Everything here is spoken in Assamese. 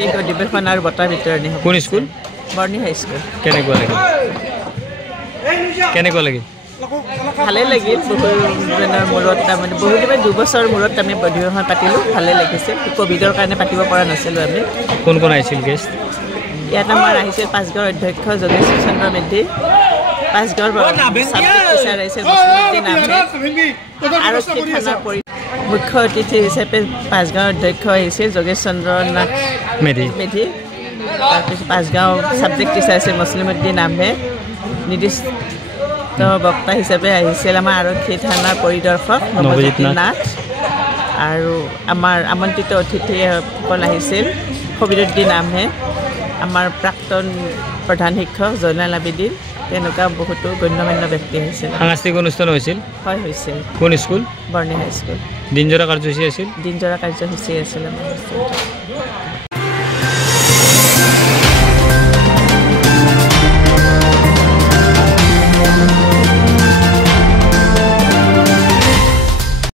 সাংস্কৃতিক অধিৱেশন আৰু বঁটা বিতৰণী হ'ব। কোন স্কুল? বৰ্ণি হাইস্কুল। কেনেকুৱা লাগিল? ভালে লাগিল। বহুদিনৰ মূৰত তাৰমানে বহুদিনৰ 2 বছৰ মূৰত আমি অধিৱেশন পাতিলোঁ। ভালে লাগিছে। কোভিডৰ কাৰণে পাতিব পৰা নাছিলোঁ আমি। কোন কোন আহিছিল গেষ্ট? ইয়াত আমাৰ আহিছিল পাঁচগাঁৱৰ অধ্যক্ষ যোগেশ চন্দ্ৰ মেধি, পাঁচগাঁৱৰ ছাব্জেক্ট টিচাৰ আহিছিল মুছলিমুদ্দিন আহমেদ, আৰক্ষী থানাৰ মুখ্য অতিথি হিচাপে পাঁচগাঁৱৰ অধ্যক্ষ আহিছিল যোগেশ চন্দ্ৰ মেধি, তাৰপিছত পাঁচগাঁও ছাবজেক্ট টিচাৰ আছিল মুছলিমুদ্দিন আহমেদ, নিৰ্দিষ্ট বক্তা হিচাপে আহিছিল আমাৰ আৰক্ষী থানাৰ পৰিদৰ্শক নৱজিৎ নাথ, আৰু আমাৰ আমন্ত্ৰিত অতিথিসকল আহিছিল খবিৰুদ্দিন আহমেদ, আমাৰ প্ৰাক্তন প্ৰধান শিক্ষক জয়নাল আবেদিন, তেনেকুৱা বহুতো গণ্যমান্য ব্যক্তি আহিছিল। সাংস্কৃতিক অনুষ্ঠান হৈছিল? হয়, হৈছিল। কোন স্কুল? বৰ্ণি হাইস্কুল। দিনজোৰা কাৰ্যসূচী আছিল? দিনজোৰা কাৰ্যসূচী আছিল আমাৰ।